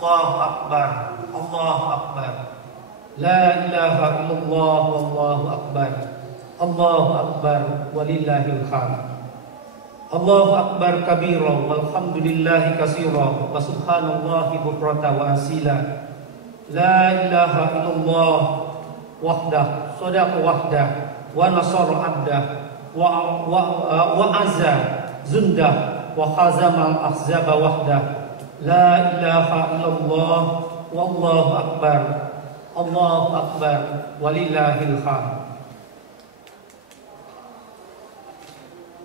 Allahu Akbar, Allahu Akbar. La ilaha illallah, wallahu akbar. Allahu akbar, walillahil hamd. Allahu akbar kabira, walhamdulillahi katsira, wa subhanallahi bukratan wa asila. La ilaha illallah wahdah, sadaqa wahdah, wa nasara abdah, wa azza zundah, wa khazamal ahzaba wahdah. La ilaha illallah, wallahu akbar. Allahu akbar, walillahil hamd.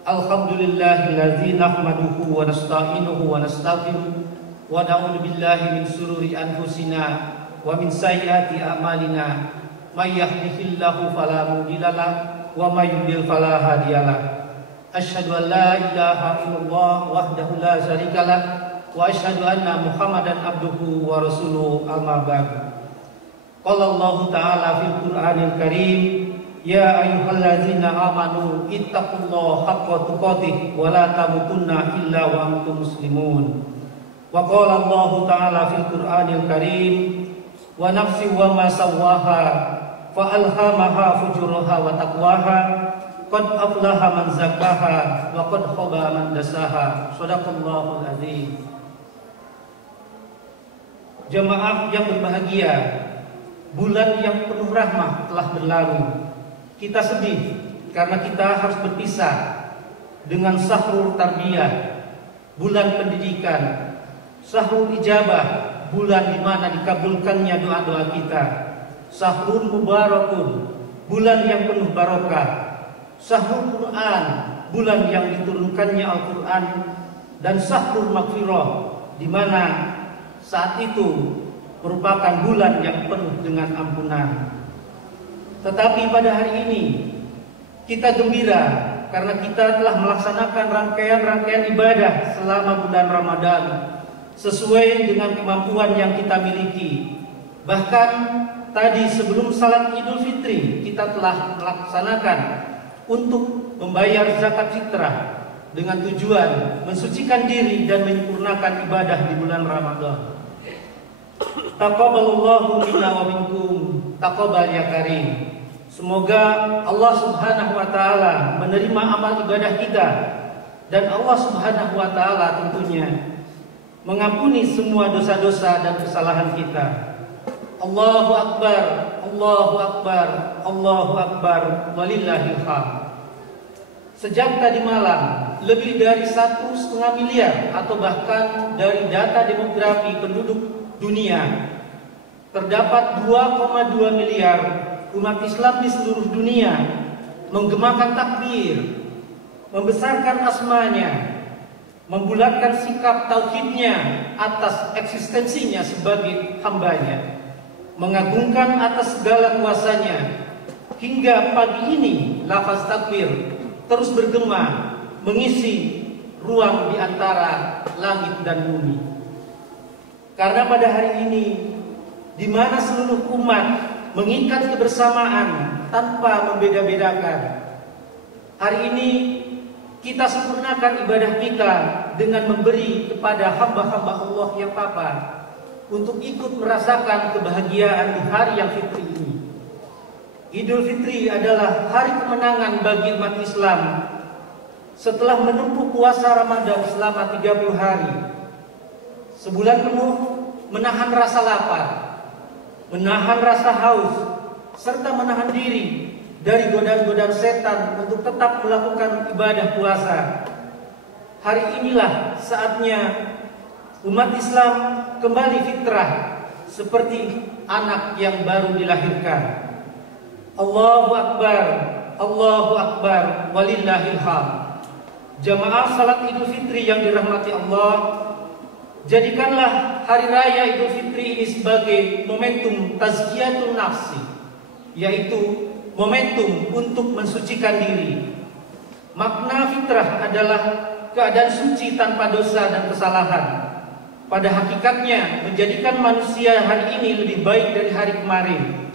Alhamdulillahilladzi nahmaduhu wa nasta'inuhu wa nastaghfiruh wa na'udzu billahi min shururi anfusina wa min sayyiati a'malina. May yahdihillahu fala mudilla lahu wa may yudlil fala hadiya lahu. Asyhadu an la ilaha illallah wahdahu la syarika lahu wa asyhadu anna Muhammadan abduhu wa rasuluhu, amma ba'du. Qala Allah ta'ala fil Qur'anil Karim, ya ayyuhallazina amanu ittaqullaha haqqa tuqatih wa la tamutunna illa wa antum muslimun. Wa qala Allah ta'ala fil Qur'anil Karim, wa nafsin wa ma sawwaha fa alhamaha fujuraha wa taqwaha qad aflaha man zakkaha wa qad khaba man dasaha. Shadaqallahul azim. Jemaah yang berbahagia, bulan yang penuh rahmah telah berlalu. Kita sedih karena kita harus berpisah dengan Syahrul Tarbiyah, bulan pendidikan, Syahrul Ijabah, bulan di mana dikabulkannya doa-doa kita, Syahrul Mubarakun, bulan yang penuh barokah, Syahrul Quran, bulan yang diturunkannya Al-Quran, dan Syahrul Maghfirah, di mana saat itu merupakan bulan yang penuh dengan ampunan. Tetapi pada hari ini kita gembira karena kita telah melaksanakan rangkaian-rangkaian ibadah selama bulan Ramadan sesuai dengan kemampuan yang kita miliki. Bahkan tadi sebelum salat Idul Fitri kita telah melaksanakan untuk membayar zakat fitrah dengan tujuan mensucikan diri dan menyempurnakan ibadah di bulan Ramadan. Taqabbalallahu minna wa minkum, taqabbal ya karim. Semoga Allah Subhanahu wa taala menerima amal ibadah kita dan Allah Subhanahu wa taala tentunya mengampuni semua dosa-dosa dan kesalahan kita. Allahu akbar, Allahu akbar, Allahu akbar, walillahil hamd. Sejak tadi malam, lebih dari 1,5 miliar atau bahkan dari data demografi penduduk dunia, terdapat 2,2 miliar umat Islam di seluruh dunia menggemakan takbir, membesarkan asmanya, membulatkan sikap tauhidnya atas eksistensinya sebagai hambanya, mengagungkan atas segala kuasanya. Hingga pagi ini lafaz takbir terus bergema mengisi ruang di antara langit dan bumi. Karena pada hari ini di mana seluruh umat mengikat kebersamaan tanpa membeda-bedakan, hari ini kita sempurnakan ibadah kita dengan memberi kepada hamba-hamba Allah yang papa untuk ikut merasakan kebahagiaan di hari yang fitri ini. Idul Fitri adalah hari kemenangan bagi umat Islam setelah menempuh puasa Ramadan selama 30 hari. Sebulan penuh menahan rasa lapar, menahan rasa haus, serta menahan diri dari godaan-godaan setan untuk tetap melakukan ibadah puasa. Hari inilah saatnya umat Islam kembali fitrah seperti anak yang baru dilahirkan. Allahu akbar, Allahu akbar, walillahil hamd. Jamaah salat Idul Fitri yang dirahmati Allah, jadikanlah hari raya Idul Fitri ini sebagai momentum tazkiyatun nafsi, yaitu momentum untuk mensucikan diri. Makna fitrah adalah keadaan suci tanpa dosa dan kesalahan. Pada hakikatnya menjadikan manusia hari ini lebih baik dari hari kemarin.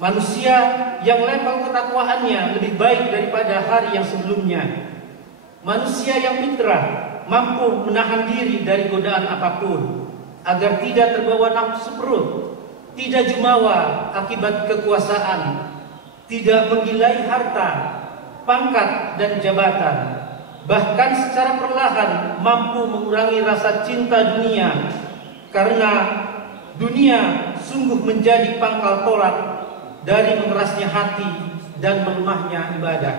Manusia yang level ketakwaannya lebih baik daripada hari yang sebelumnya. Manusia yang fitrah mampu menahan diri dari godaan apapun. agar tidak terbawa nafsu perut, tidak jumawa akibat kekuasaan, tidak menggilai harta, pangkat dan jabatan, bahkan secara perlahan mampu mengurangi rasa cinta dunia, karena dunia sungguh menjadi pangkal tolak dari mengerasnya hati dan melemahnya ibadah.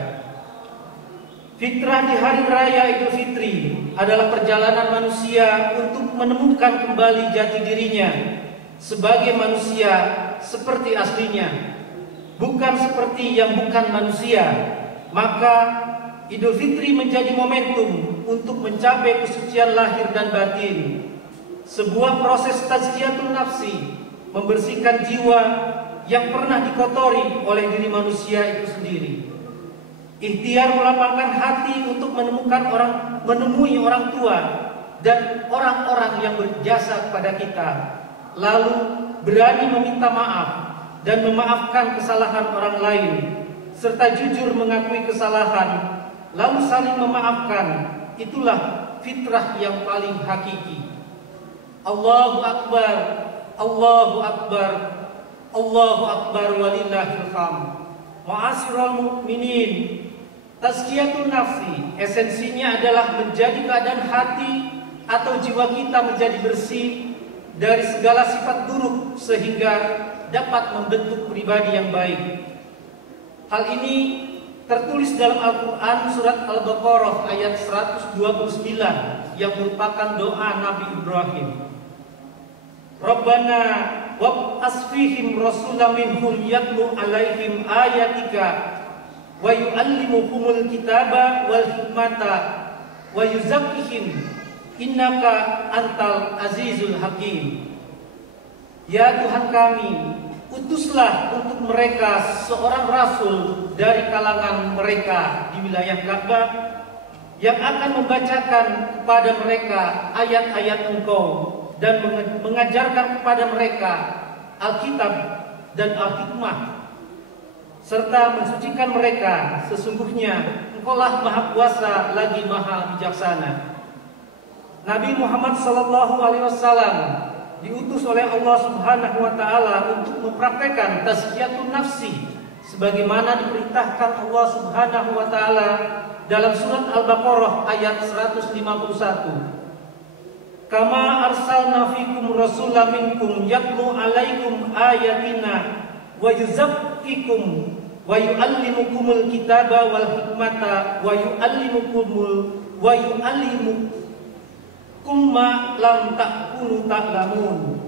Fitrah di hari raya Idul Fitri adalah perjalanan manusia untuk menemukan kembali jati dirinya sebagai manusia seperti aslinya, bukan seperti yang bukan manusia. Maka Idul Fitri menjadi momentum untuk mencapai kesucian lahir dan batin, sebuah proses tazkiyatun nafsi, membersihkan jiwa yang pernah dikotori oleh diri manusia itu sendiri. Ikhtiar melapangkan hati untuk menemui orang tua dan orang-orang yang berjasa kepada kita, lalu berani meminta maaf dan memaafkan kesalahan orang lain, serta jujur mengakui kesalahan, lalu saling memaafkan. Itulah fitrah yang paling hakiki. Allahu Akbar, Allahu Akbar, Allahu Akbar walillahil hamd. Ma'asyiral mukminin, tazkiyatun nafsi esensinya adalah menjadi keadaan hati atau jiwa kita menjadi bersih dari segala sifat buruk sehingga dapat membentuk pribadi yang baik. Hal ini tertulis dalam Al-Quran surat Al-Baqarah ayat 129 yang merupakan doa Nabi Ibrahim. Rabbana wab'as fihim rasulan minhum yatlu alaihim ayatika wa yu'allimuhumul kitaba wal hikmata wa yuzakkihim innaka antal azizul hakim. Ya Tuhan kami, utuslah untuk mereka seorang rasul dari kalangan mereka di wilayah Ka'bah yang akan membacakan kepada mereka ayat-ayat Engkau dan mengajarkan kepada mereka Alkitab dan Al-Hikmah, serta mensucikan mereka. Sesungguhnya Engkaulah Maha Kuasa lagi Maha Bijaksana. Nabi Muhammad SAW diutus oleh Allah Subhanahu wa taala untuk mempraktekkan tazkiyatun nafsi sebagaimana diperintahkan Allah Subhanahu wa taala dalam surat Al-Baqarah ayat 151. Kama arsalna fikum rasulan minkum yatlu alaikum ayatina wa yuzakkikum wa yuallimukumul kitaba wal hikmata wa yuallimukum ma lam takunu ta'lamun.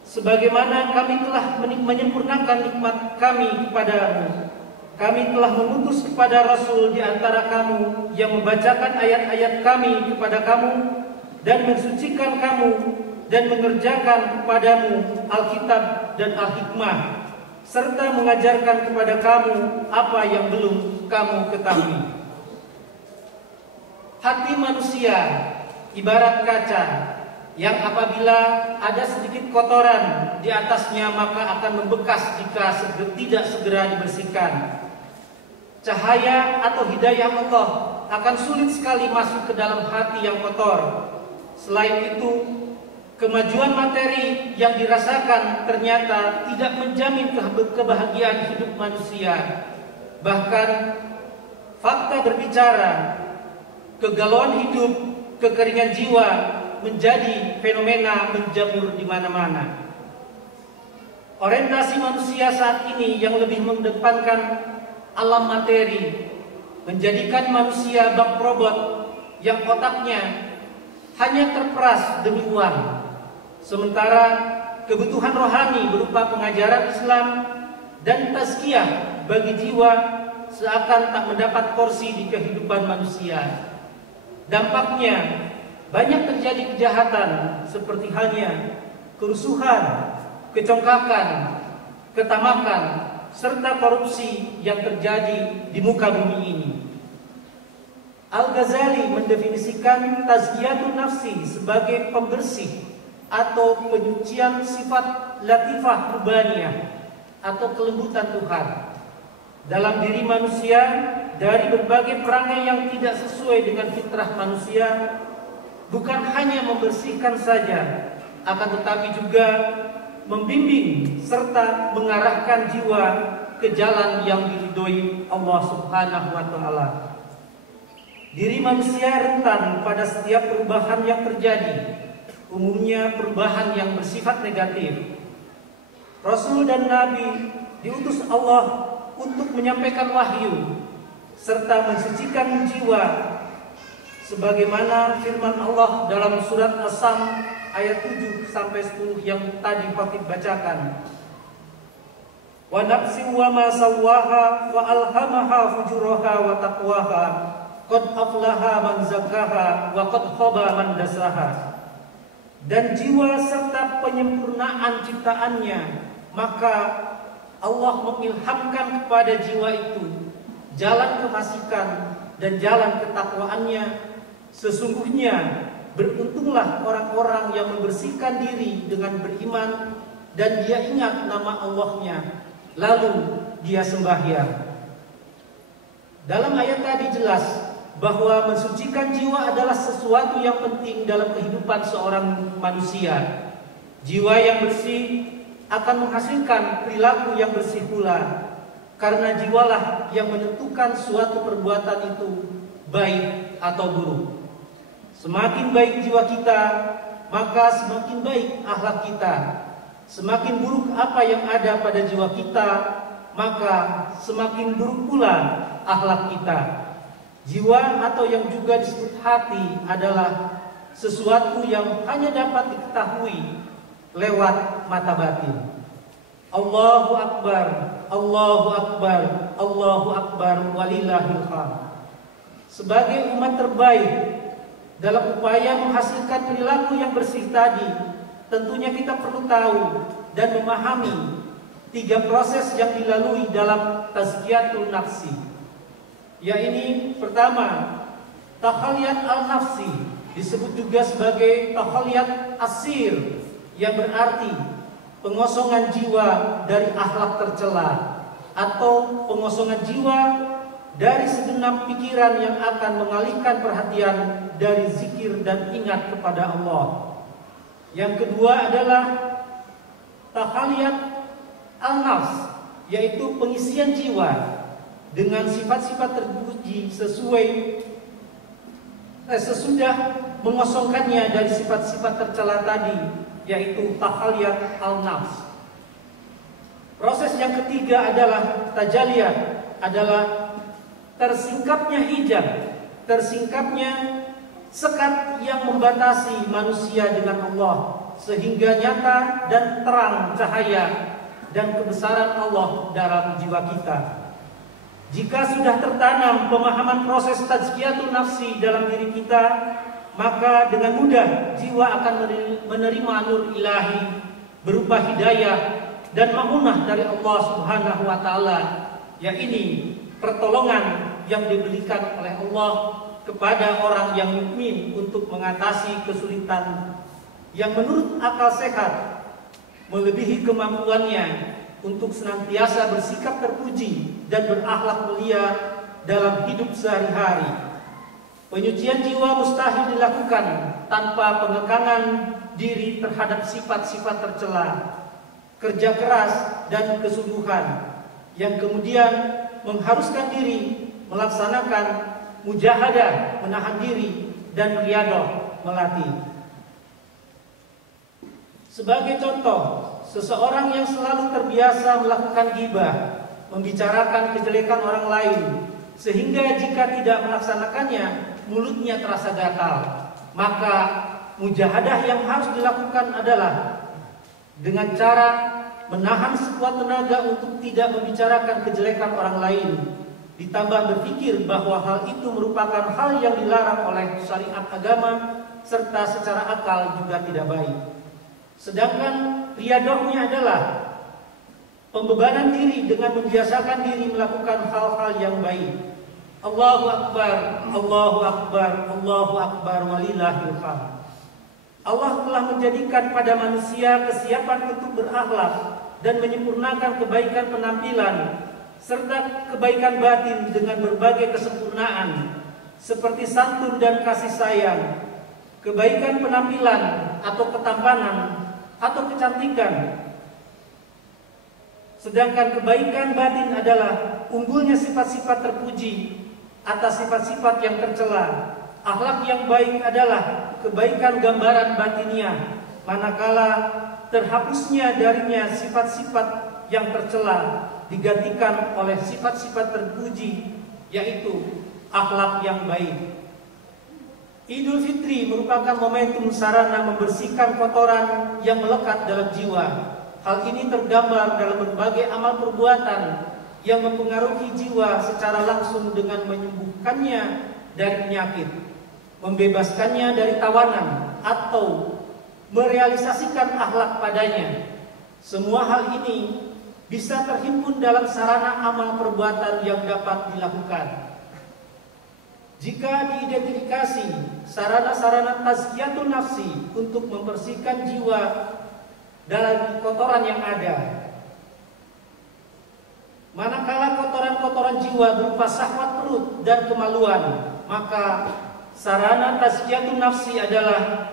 Sebagaimana kami telah menyempurnakan nikmat kami kepadamu, kami telah mengutus kepada rasul di antara kamu yang membacakan ayat-ayat kami kepada kamu dan mensucikan kamu dan mengerjakan kepadamu Alkitab dan Al-Hikmah, serta mengajarkan kepada kamu apa yang belum kamu ketahui. Hati manusia ibarat kaca yang apabila ada sedikit kotoran di atasnya maka akan membekas jika tidak segera dibersihkan. Cahaya atau hidayah Allah akan sulit sekali masuk ke dalam hati yang kotor. Selain itu, kemajuan materi yang dirasakan ternyata tidak menjamin kebahagiaan hidup manusia. Bahkan fakta berbicara, kegalauan hidup, kekeringan jiwa menjadi fenomena menjamur di mana-mana. Orientasi manusia saat ini yang lebih mengedepankan alam materi menjadikan manusia bak robot yang otaknya hanya terperas demi uang, sementara kebutuhan rohani berupa pengajaran Islam dan tazkiyah bagi jiwa seakan tak mendapat porsi di kehidupan manusia. Dampaknya banyak terjadi kejahatan seperti halnya kerusuhan, kecongkakan, ketamakan, serta korupsi yang terjadi di muka bumi ini. Al-Ghazali mendefinisikan tazkiyatun nafsi sebagai pembersih atau penyucian sifat latifah rubaniyah atau kelembutan Tuhan dalam diri manusia dari berbagai perangai yang tidak sesuai dengan fitrah manusia. Bukan hanya membersihkan saja, akan tetapi juga membimbing serta mengarahkan jiwa ke jalan yang diridhoi Allah Subhanahu wa taala. Diri manusia rentan pada setiap perubahan yang terjadi, umumnya perubahan yang bersifat negatif. Rasul dan Nabi diutus Allah untuk menyampaikan wahyu serta mensucikan jiwa, sebagaimana firman Allah dalam surat As-Sam ayat 7 sampai 10 yang tadi Fatih bacakan. Wa nafsin wa ma sawwaha wa alhamaha fujuraha wa taqwaha qad aflaha man zakkaha wa qad khaba man dasaha. Dan jiwa serta penyempurnaan ciptaannya, maka Allah mengilhamkan kepada jiwa itu jalan kefasikan dan jalan ketakwaannya. Sesungguhnya beruntunglah orang-orang yang membersihkan diri dengan beriman dan dia ingat nama Allahnya, lalu dia sembahyang. Dalam ayat tadi jelas bahwa mensucikan jiwa adalah sesuatu yang penting dalam kehidupan seorang manusia. Jiwa yang bersih akan menghasilkan perilaku yang bersih pula, karena jiwalah yang menentukan suatu perbuatan itu baik atau buruk. Semakin baik jiwa kita, maka semakin baik akhlak kita. Semakin buruk apa yang ada pada jiwa kita, maka semakin buruk pula akhlak kita. Jiwa atau yang juga disebut hati adalah sesuatu yang hanya dapat diketahui lewat mata batin. Allahu Akbar, Allahu Akbar, Allahu Akbar, walillahil hamd. Sebagai umat terbaik dalam upaya menghasilkan perilaku yang bersih tadi, tentunya kita perlu tahu dan memahami 3 proses yang dilalui dalam tazkiyatul nafsi. Yaitu pertama, takhaliyat al-nafsi, disebut juga sebagai takhaliyat asir, yang berarti pengosongan jiwa dari akhlak tercela atau pengosongan jiwa dari segenap pikiran yang akan mengalihkan perhatian dari zikir dan ingat kepada Allah. Yang kedua adalah takhaliyat al-nafs, yaitu pengisian jiwa dengan sifat-sifat terpuji sesudah mengosongkannya dari sifat-sifat tercela tadi, yaitu takhaliyat al-nafs. Proses yang ketiga adalah tajaliyat, adalah tersingkapnya hijab, tersingkapnya sekat yang membatasi manusia dengan Allah, sehingga nyata dan terang cahaya dan kebesaran Allah dalam jiwa kita. Jika sudah tertanam pemahaman proses tazkiyatun nafsi dalam diri kita, maka dengan mudah jiwa akan menerima nur ilahi berupa hidayah dan ma'unah dari Allah Subhanahu wa taala, yaitu pertolongan yang diberikan oleh Allah kepada orang yang mukmin untuk mengatasi kesulitan yang menurut akal sehat melebihi kemampuannya untuk senantiasa bersikap terpuji dan berakhlak mulia dalam hidup sehari-hari. Penyucian jiwa mustahil dilakukan tanpa pengekangan diri terhadap sifat-sifat tercela, kerja keras dan kesungguhan, yang kemudian mengharuskan diri melaksanakan mujahadah, menahan diri, dan riyadhah, melatih. Sebagai contoh, seseorang yang selalu terbiasa melakukan ghibah, membicarakan kejelekan orang lain, sehingga jika tidak melaksanakannya mulutnya terasa gatal, maka mujahadah yang harus dilakukan adalah dengan cara menahan sekuat tenaga untuk tidak membicarakan kejelekan orang lain, ditambah berpikir bahwa hal itu merupakan hal yang dilarang oleh syariat agama serta secara akal juga tidak baik. Sedangkan riyadhahnya adalah pembebanan diri dengan membiasakan diri melakukan hal-hal yang baik. Allahu Akbar, Allahu Akbar, Allahu Akbar, walillahil hamd. Allah telah menjadikan pada manusia kesiapan untuk berakhlak dan menyempurnakan kebaikan penampilan serta kebaikan batin dengan berbagai kesempurnaan seperti santun dan kasih sayang. Kebaikan penampilan atau ketampanan atau kecantikan. Sedangkan kebaikan batin adalah unggulnya sifat-sifat terpuji atas sifat-sifat yang tercela. Akhlak yang baik adalah kebaikan gambaran batiniah, manakala terhapusnya darinya sifat-sifat yang tercela digantikan oleh sifat-sifat terpuji, yaitu akhlak yang baik. Idul Fitri merupakan momentum sarana membersihkan kotoran yang melekat dalam jiwa. Hal ini tergambar dalam berbagai amal perbuatan yang mempengaruhi jiwa secara langsung dengan menyembuhkannya dari penyakit, membebaskannya dari tawanan, atau merealisasikan akhlak padanya. Semua hal ini bisa terhimpun dalam sarana amal perbuatan yang dapat dilakukan. Jika diidentifikasi sarana-sarana tazkiyatun nafsi untuk membersihkan jiwa dalam kotoran yang ada, manakala kotoran-kotoran jiwa berupa syahwat perut dan kemaluan, maka sarana tazkiyatun nafsi adalah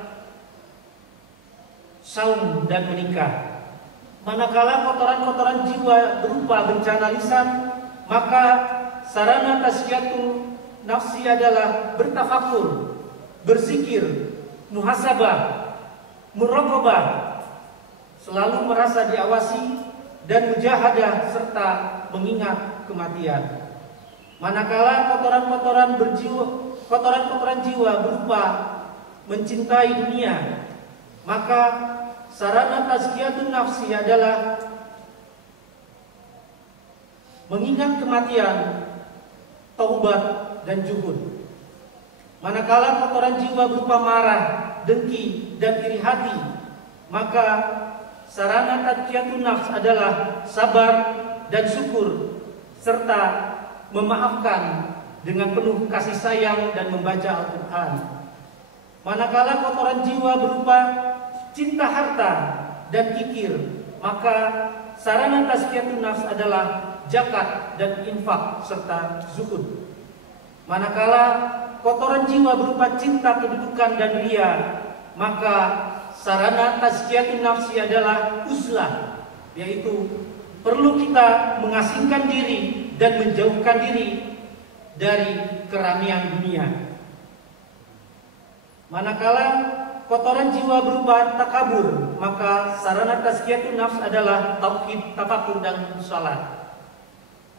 saum dan menikah. Manakala kotoran-kotoran jiwa berupa bencana lisan, maka sarana tazkiyatun nafsi adalah bertafakur, berzikir, muhasabah, muraqabah, selalu merasa diawasi, dan mujahadah serta mengingat kematian. Manakala kotoran-kotoran jiwa berupa mencintai dunia, maka sarana tazkiyatun nafsi adalah mengingat kematian, taubat, dan juhud. Manakala kotoran jiwa berupa marah, dengki, dan iri hati, maka sarana tazkiyatun nafs adalah sabar dan syukur serta memaafkan dengan penuh kasih sayang dan membaca Al-Quran. Manakala kotoran jiwa berupa cinta harta dan kikir, maka sarana tazkiyatun nafs adalah zakat dan infak serta zuhud. Manakala kotoran jiwa berupa cinta kedudukan dan ria, maka sarana tazkiyatun nafsi adalah uzlah, yaitu perlu kita mengasingkan diri dan menjauhkan diri dari keramaian dunia. Manakala kotoran jiwa berupa takabur, maka sarana tazkiyatun nafs adalah tauhid, tafakur, dan salat.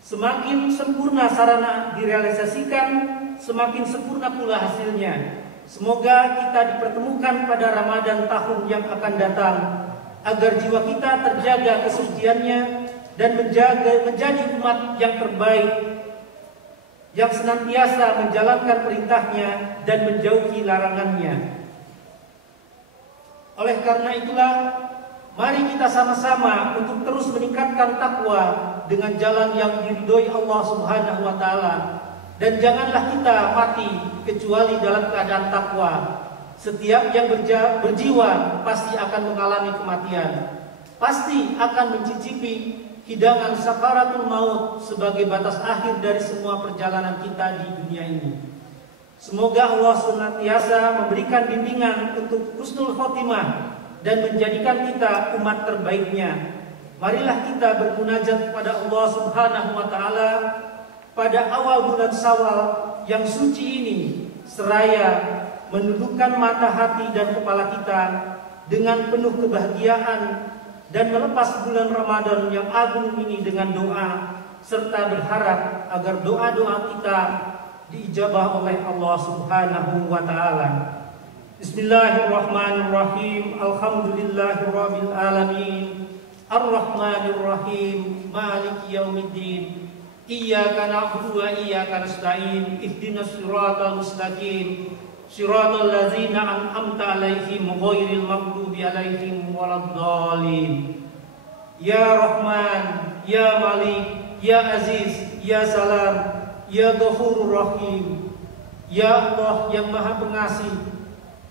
Semakin sempurna sarana direalisasikan, semakin sempurna pula hasilnya. Semoga kita dipertemukan pada Ramadan tahun yang akan datang, agar jiwa kita terjaga kesuciannya dan menjadi umat yang terbaik, yang senantiasa menjalankan perintahnya dan menjauhi larangannya. Oleh karena itulah, mari kita sama-sama untuk terus meningkatkan takwa dengan jalan yang diridhoi Allah Subhanahu wa taala, dan janganlah kita mati kecuali dalam keadaan takwa. Setiap yang berjiwa pasti akan mengalami kematian, pasti akan mencicipi hidangan sakaratul maut sebagai batas akhir dari semua perjalanan kita di dunia ini. Semoga Allah senantiasa memberikan bimbingan untuk husnul khotimah dan menjadikan kita umat terbaiknya. Marilah kita bermunajat kepada Allah Subhanahu wa taala pada awal bulan Syawal yang suci ini, seraya menundukkan mata hati dan kepala kita dengan penuh kebahagiaan dan melepas bulan Ramadan yang agung ini dengan doa, serta berharap agar doa-doa kita diijabah oleh Allah Subhanahu wa taala. Bismillahirrahmanirrahim. Alhamdulillahirabbil alamin. Ar-Rahmanir-Rahim. Maliki yaumiddin. Iyyaka na'budu wa iyyaka nasta'in. Ihdinas siratal mustaqim. Siratal ladzina an'amta 'alaihim ghairil maghdubi 'alaihim waladdallin. Ya Rahman, ya Malik, ya Aziz, ya Salam, ya Ghafurur Rahim. Ya Allah yang Maha Pengasih,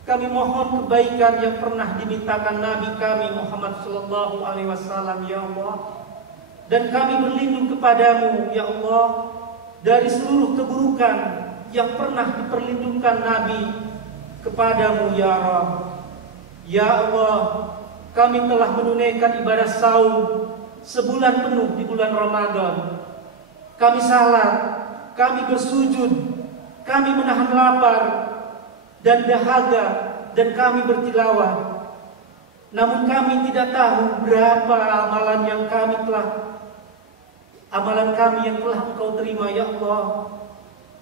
kami mohon kebaikan yang pernah dimintakan Nabi kami Muhammad sallallahu alaihi wasallam, ya Allah. Dan kami berlindung kepadamu, ya Allah, dari seluruh keburukan yang pernah diperlindungkan Nabi kepadamu, ya Rabb. Ya Allah, kami telah menunaikan ibadah saum sebulan penuh di bulan Ramadan. Kami salat, kami bersujud, kami menahan lapar dan dahaga, dan kami bertilawah. Namun kami tidak tahu berapa amalan kami yang telah Engkau terima ya Allah.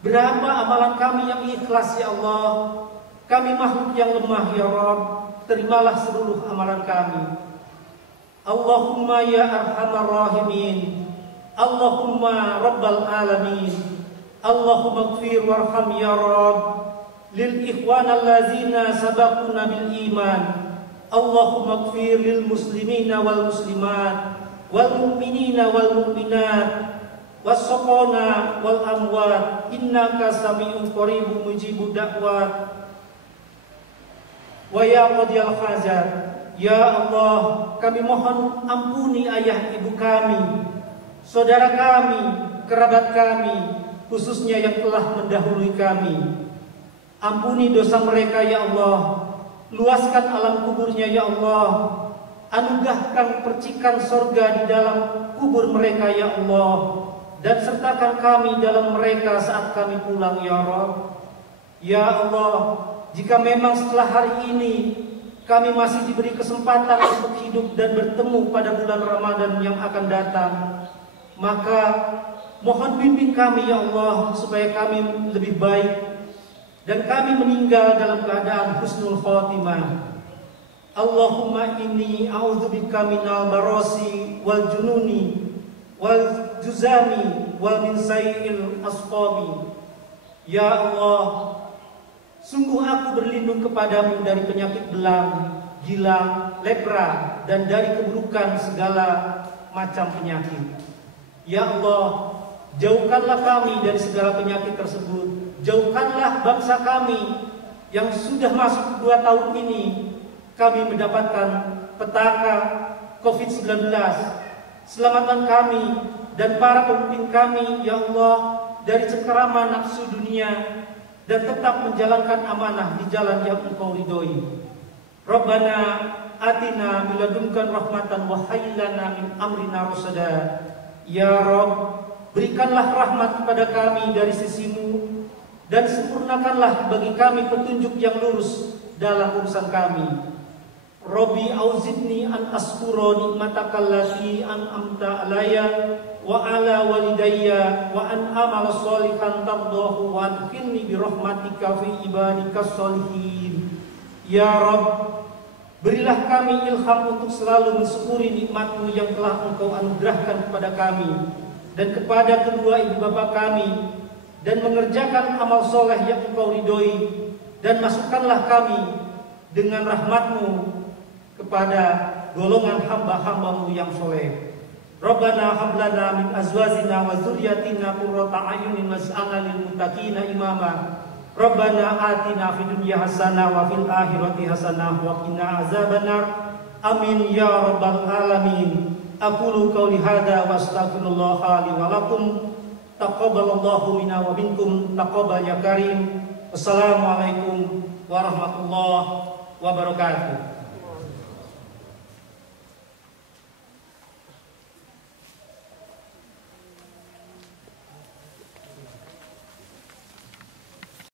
Berapa amalan kami yang ikhlas ya Allah. Kami makhluk yang lemah ya Rabb, terimalah seluruh amalan kami. Allahumma ya arhamar rahimin, Allahumma rabbal alamin, Allahumma ighfir warham ya Rabb lil ikhwan allazina sabaquna bil iman. Allahumma ighfir lil muslimina wal muslimat wal mu'minina wal mu'minat was-saqana wal amwat innaka sami'un qaribun mujibud da'wat. Wa ya qadiyal hajat, ya Allah, kami mohon ampuni ayah ibu kami, saudara kami, kerabat kami, khususnya yang telah mendahului kami. Ampuni dosa mereka ya Allah, luaskan alam kuburnya ya Allah, anugerahkan percikan sorga di dalam kubur mereka ya Allah, dan sertakan kami dalam mereka saat kami pulang ya Rabb. Ya Allah, jika memang setelah hari ini kami masih diberi kesempatan untuk hidup dan bertemu pada bulan Ramadan yang akan datang, maka mohon bimbing kami ya Allah supaya kami lebih baik dan kami meninggal dalam keadaan husnul khotimah. Allahumma inni a'udzubika minal barasi wal jununi wal juzami wal min sayyi'il asqami. Ya Allah, sungguh aku berlindung kepadamu dari penyakit belang, gilang, lepra, dan dari keburukan segala macam penyakit. Ya Allah, jauhkanlah kami dari segala penyakit tersebut. Jauhkanlah bangsa kami yang sudah masuk 2 tahun ini. Kami mendapatkan petaka COVID-19. Selamatkan kami dan para pemimpin kami, ya Allah, dari cengkeraman nafsu dunia, dan tetap menjalankan amanah di jalan yang Engkau ridhoi. Rabbana atina min ladunka rahmatan wa hayyi lana min amrina rasada. Ya Rabb, berikanlah rahmat kepada kami dari sisimu, dan sempurnakanlah bagi kami petunjuk yang lurus dalam urusan kami. Rabbi auzidni an askura nikmataka allati an'amta alayya wa ala walidayya wa an amala sholihan tardahu wa adkhilni bi rahmatika fi ibadikas sholihin. Ya Rabb, berilah kami ilham untuk selalu mensyukuri nikmat-Mu yang telah Engkau anugerahkan kepada kami dan kepada kedua ibu bapa kami, dan mengerjakan amal soleh yang Engkau ridhoi, dan masukkanlah kami dengan rahmat-Mu kepada golongan hamba-hamba-Mu yang soleh. Rabbana hab lana min azwajina wa dzurriyyatina qurrata a'yunin waj'alna lil muttaqina imama. Rabbana atina fid dunya hasanah wa fil akhirati hasanah wa qina azabannar. Amin ya rabbal alamin. Aqulu qawli hadza wa astaghfirullaha li wa lakum. Taqabbalallahu minna wa minkum taqabbal ya karim. Wassalamualaikum warahmatullahi wabarakatuh.